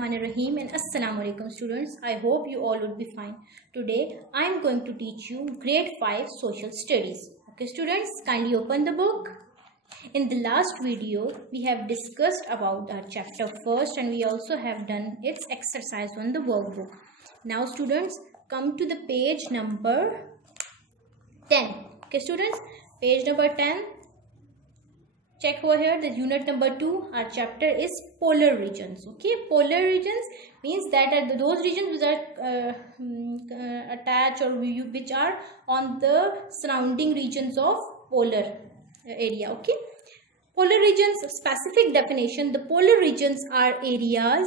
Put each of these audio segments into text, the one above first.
Bismillahirrahmanirrahim and Assalamu alaikum students. I hope you all would be fine. Today I am going to teach you grade 5 social studies. Okay students, kindly open the book. In the last video we have discussed about our chapter first and we also have done its exercise on the workbook. Now students, come to the page number 10. Okay students, page number 10. Check over here, the unit number 2, our chapter is polar regions. Okay, polar regions means that are those regions which are attached or which are on the surrounding regions of polar area. Okay, polar regions, specific definition: the polar regions are areas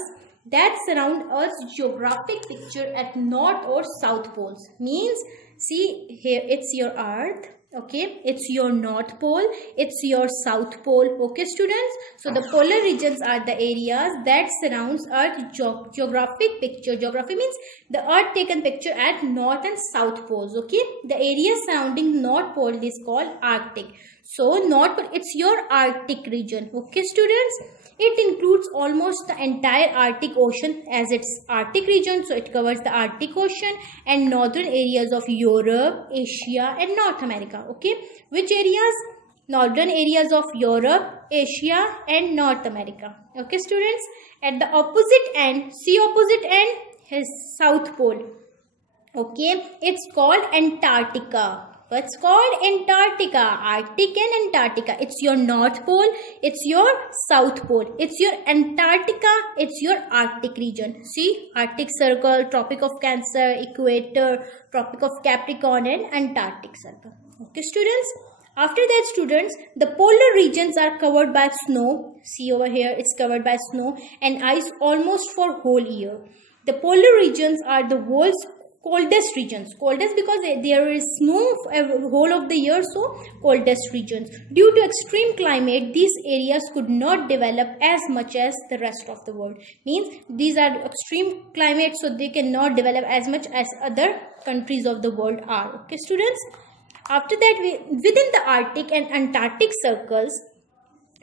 that surround Earth's geographic picture at north or south poles. Means, see here, it's your Earth. Okay, it's your north pole, it's your south pole. Okay students, so the polar regions are the areas that surrounds Earth geographic picture. Geography means the Earth taken picture at north and south poles. Okay, the area surrounding north pole is called Arctic. So north pole, it's your Arctic region. Okay students, it includes almost the entire Arctic Ocean as its Arctic region. So it covers the Arctic Ocean and northern areas of Europe, Asia and North America. Okay, which areas? Northern areas of Europe, Asia and North America. Okay students, at the opposite end, see opposite end, his South Pole. Okay, it's called Antarctica. What's called Antarctica? Arctic and Antarctica. It's your North Pole, it's your South Pole, it's your Antarctica, it's your Arctic region. See, Arctic Circle, Tropic of Cancer, Equator, Tropic of Capricorn and Antarctic Circle. Okay students, after that students, the polar regions are covered by snow. See over here, it's covered by snow and ice almost for whole year. The polar regions are the world's coldest regions. Coldest because there is snow whole of the year, so coldest regions. Due to extreme climate, these areas could not develop as much as the rest of the world. Means these are extreme climate, so they cannot develop as much as other countries of the world are. Okay students, after that within the Arctic and Antarctic circles,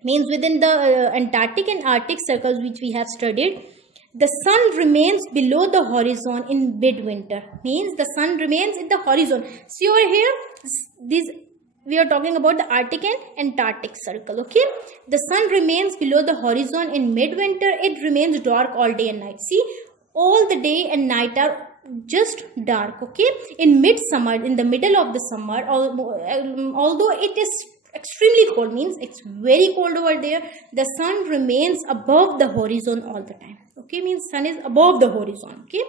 means within the Antarctic and Arctic circles which we have studied, the sun remains below the horizon in midwinter. Means the sun remains in the horizon. See over here, we are talking about the Arctic and Antarctic circle. Okay, the sun remains below the horizon in midwinter. It remains dark all day and night. See, all the day and night are just dark. Okay, in midsummer, in the middle of the summer, although it is extremely cold, means it's very cold over there, the sun remains above the horizon all the time. Okay, means sun is above the horizon. Okay,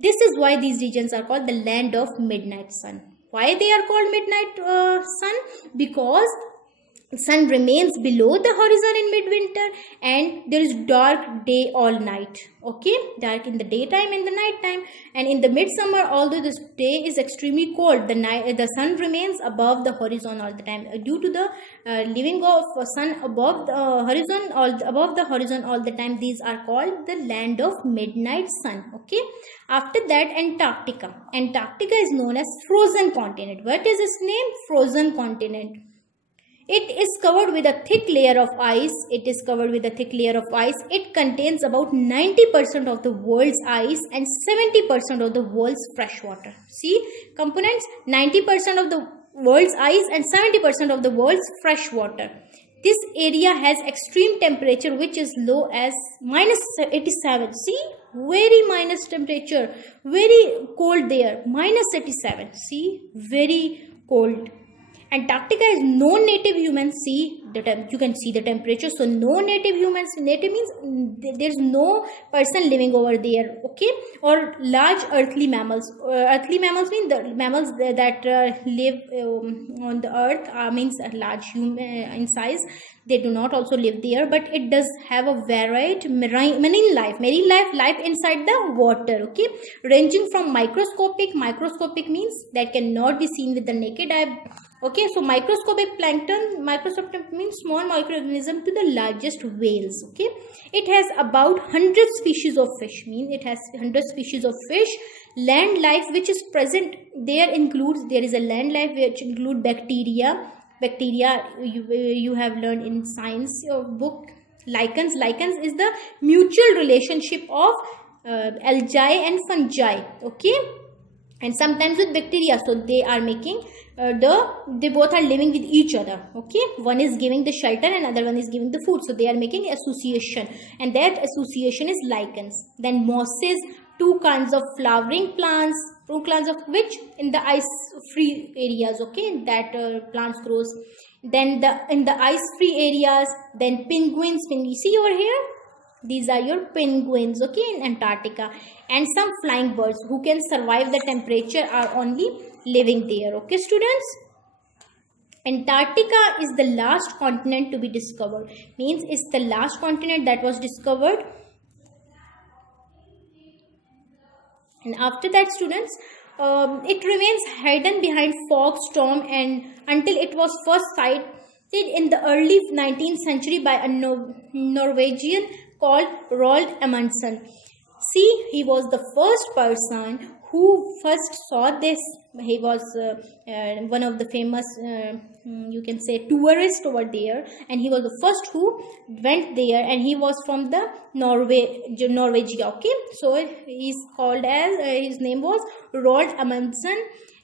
this is why these regions are called the land of midnight sun. Why they are called midnight sun? Because sun remains below the horizon in midwinter and there is dark day all night. Okay, dark in the daytime and the night time, and in the midsummer, although this day is extremely cold, the sun remains above the horizon all the time. Due to the living of sun above the horizon, all the time, these are called the land of midnight sun. Okay, after that, Antarctica. Antarctica is known as frozen continent. What is its name? Frozen continent. It is covered with a thick layer of ice. It contains about 90% of the world's ice and 70% of the world's fresh water. See, components: 90% of the world's ice and 70% of the world's fresh water. This area has extreme temperature which is low as -87. See, very minus temperature, very cold there, -87. See, very cold. Antarctica is no native humans. See, you can see the temperature. So no native humans. Native means there is no person living over there. Okay, or large earthly mammals. Earthly mammals mean the mammals that live on the earth. Means large in size. They do not also live there, but it does have a varied marine life. Life inside the water. Okay, ranging from microscopic. Microscopic means that cannot be seen with the naked eye. Okay, so microscopic plankton, microscopic means small microorganism, to the largest whales. Okay, it has about 100 species of fish. Means it has 100 species of fish. Land life which is present there there is a land life which include bacteria. You have learned in science book. Lichens. Lichens is the mutual relationship of algae and fungi. Okay, and sometimes with bacteria. So they are making they both are living with each other. Okay, one is giving the shelter and other one is giving the food. So they are making association, and that association is lichens. Then mosses, two kinds of flowering plants, two plants of which in the ice free areas. Okay, that plants grows. Then in the ice free areas, then penguins. You see over here, these are your penguins, okay, in Antarctica. And some flying birds who can survive the temperature are only living there. Okay, students. Antarctica is the last continent to be discovered. Means it's the last continent that was discovered. And after that, students, it remains hidden behind fog, storm, and until it was first sighted in the early 19th century by a Norwegian called Roald Amundsen. See, he was the first person who first saw this. He was one of the famous, you can say, tourist over there, and he was the first who went there, and he was from the Norwegia. Okay, so he's called as his name was Roald Amundsen.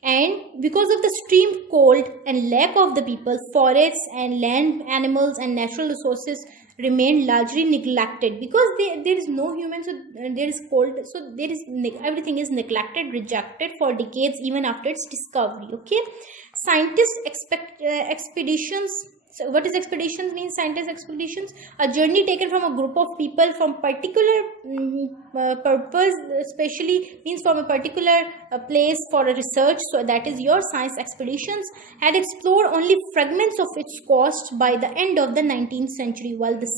And because of the extreme cold and lack of the people, forests and land animals and natural resources remained largely neglected, because there is no human, so there is cold, so there is everything is neglected, rejected for decades even after its discovery. Okay, scientists expeditions. So what is expeditions means? Scientist expeditions, a journey taken from a group of people from particular purpose, especially means from a particular place for a research. So that is your science expeditions, had explored only fragments of its coast by the end of the 19th century. While the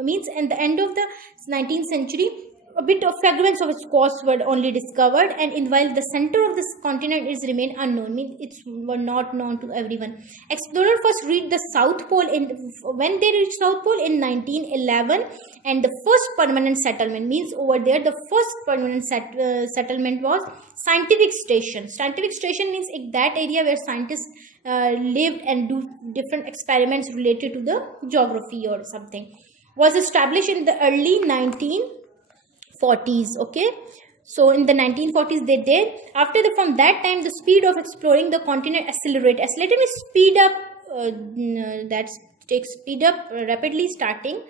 means at the end of the 19th century, a bit of fragments of its coast were only discovered, and while the center of this continent is remain unknown, means it's were not known to everyone. Explorers first reached the South Pole when they reached South Pole in 1911, and the first permanent settlement, means over there the first permanent settlement was scientific station. Scientific station means in that area where scientists lived and do different experiments related to the geography or something, was established in the early 1940s. Okay, so in the 1940s they did. From that time, the speed of exploring the continent accelerated. Accelerated means speed up. That takes speed up rapidly. Starting,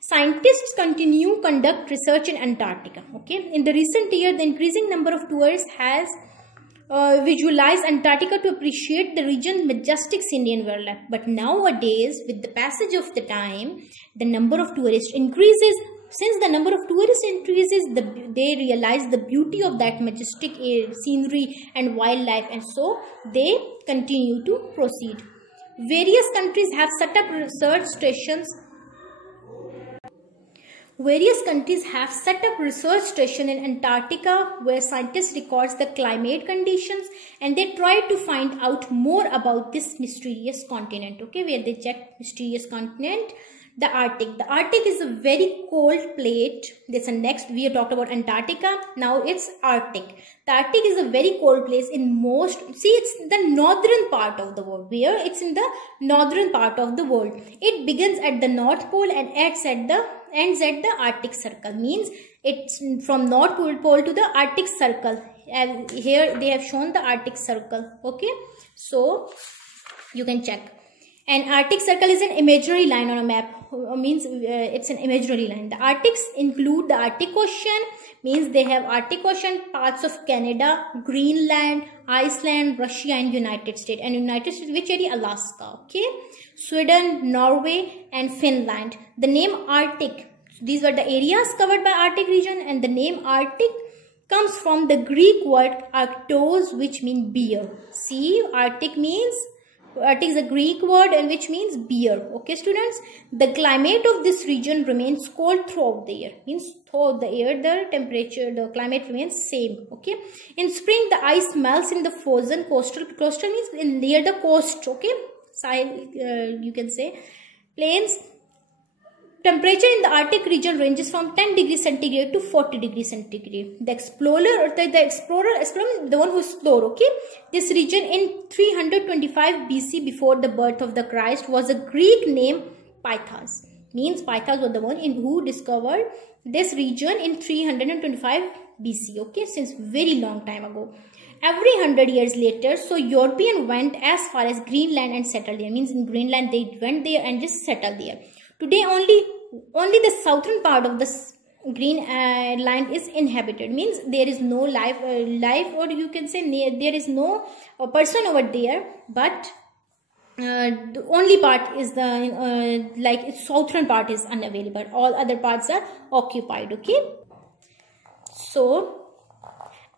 scientists conduct research in Antarctica. Okay, in the recent year, the increasing number of tourists has visualized Antarctica to appreciate the region's majestic scenery and wildlife. But nowadays, with the passage of the time, the number of tourists increases. Since the number of tourists increases, they realize the beauty of that majestic scenery and wildlife, and so they continue to proceed. Various countries have set up research stations. Various countries have set up research stations in Antarctica where scientists record the climate conditions, and they try to find out more about this mysterious continent. Okay, where they check mysterious continent. The Arctic. The Arctic is a very cold plate. This is next. We have talked about Antarctica. Now it's Arctic. The Arctic is a very cold place in most. See, it's the northern part of the world. Where it's in the northern part of the world. It begins at the North Pole and ends at the Arctic Circle. Means it's from North Pole to the Arctic Circle. And here they have shown the Arctic Circle. Okay, so you can check. An Arctic Circle is an imaginary line on a map. Means it's an imaginary line. The Arctics include the Arctic Ocean. Means they have Arctic Ocean, parts of Canada, Greenland, Iceland, Russia, and United States. And United States, which area? Alaska. Okay, Sweden, Norway, and Finland. The name Arctic. These were the areas covered by Arctic region, and the name Arctic comes from the Greek word Arctos, which means bear. See, Arctic means. Arctic is a Greek word and which means bear. Okay, students, the climate of this region remains cold throughout the year. Means throughout the year, the temperature, the climate remains same. Okay, in spring the ice melts in the frozen coastal means near the coast. Okay, side you can say plains. Temperature in the Arctic region ranges from 10 degrees centigrade to 40 degrees centigrade. The explorer, the one who explored, okay, this region in 325 BC before the birth of the Christ was a Greek name Pythas. Means Pythas were the one who discovered this region in 325 BC. Okay, since very long time ago. Every 100 years later, so European went as far as Greenland and settled there. Means in Greenland they went there and just settled there. Today only the southern part of this Greenland is inhabited. Means there is no life, or you can say there is no person over there. But the only part is the like its southern part is unavailable. All other parts are occupied. Okay. So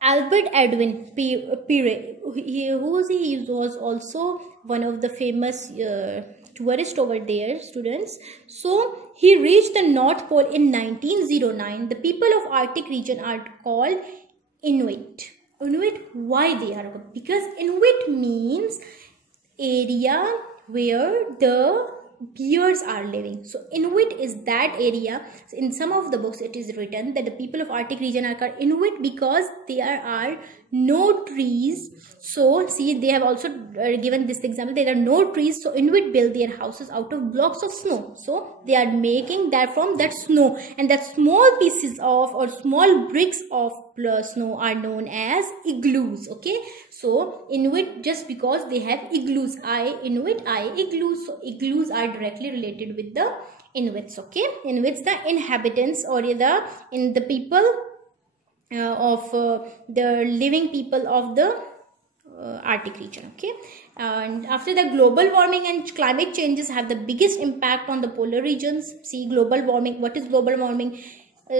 Albert Edwin Peary, who was he? He was also one of the famous tourists over there, students. So he reached the North Pole in 1909. The people of Arctic region are called Inuit. Inuit, why they are? Because Inuit means area where the bears are living. So Inuit is that area. So in some of the books it is written that the people of Arctic region are called Inuit because there are no trees. So see, they have also given this example, there are no trees, so Inuit build their houses out of blocks of snow. So they are making that from that snow, and that small pieces of or small bricks of snow are known as igloos. Okay, so Inuit, just because they have igloos, Inuit, igloos. So igloos are directly related with the Inuits. Okay, Inuits, the inhabitants or the people of the living people of the Arctic region. Okay, and after the global warming and climate changes have the biggest impact on the polar regions. See, global warming. What is global warming?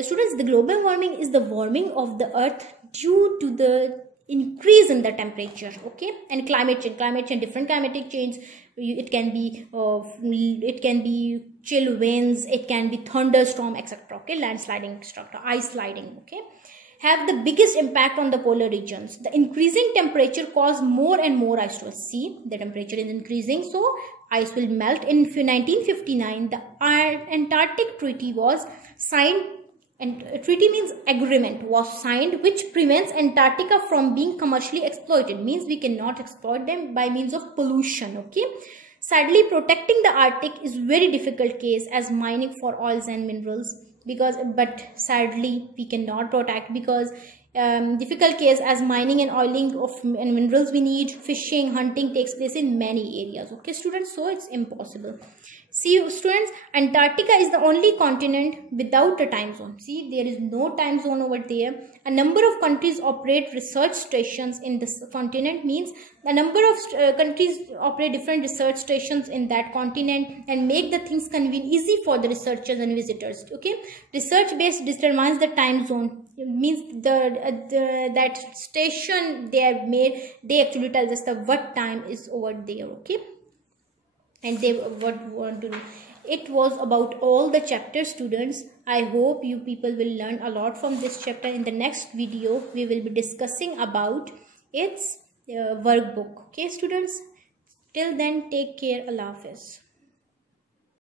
Students, the global warming is the warming of the earth due to the increase in the temperature. Okay, and climate change, different climatic change. It can be chill winds, it can be thunderstorm, etc. Okay, landsliding, etc. Ice sliding. Okay, have the biggest impact on the polar regions. The increasing temperature cause more and more ice to see. The temperature is increasing, so ice will melt. In 1959, the Antarctic Treaty was signed, and treaty means agreement was signed, which prevents Antarctica from being commercially exploited. Means we cannot exploit them by means of pollution. Okay. Sadly, protecting the Arctic is very difficult case as mining for oils and minerals. But sadly we cannot protect because difficult case as mining and oiling of minerals we need. Fishing, hunting takes place in many areas. Okay, students, so it's impossible. See, students, Antarctica is the only continent without a time zone. See, there is no time zone over there. A number of countries operate research stations in this continent. Means a number of countries operate different research stations in that continent and make the things convenient, easy for the researchers and visitors. Okay, research base determines the time zone. It means that station they have made, they actually tell us the what time is over there. Okay, and they what want to do. It was about all the chapters, students. I hope you people will learn a lot from this chapter. In the next video we will be discussing about its workbook. Okay, students, till then, take care. Allah Hafiz.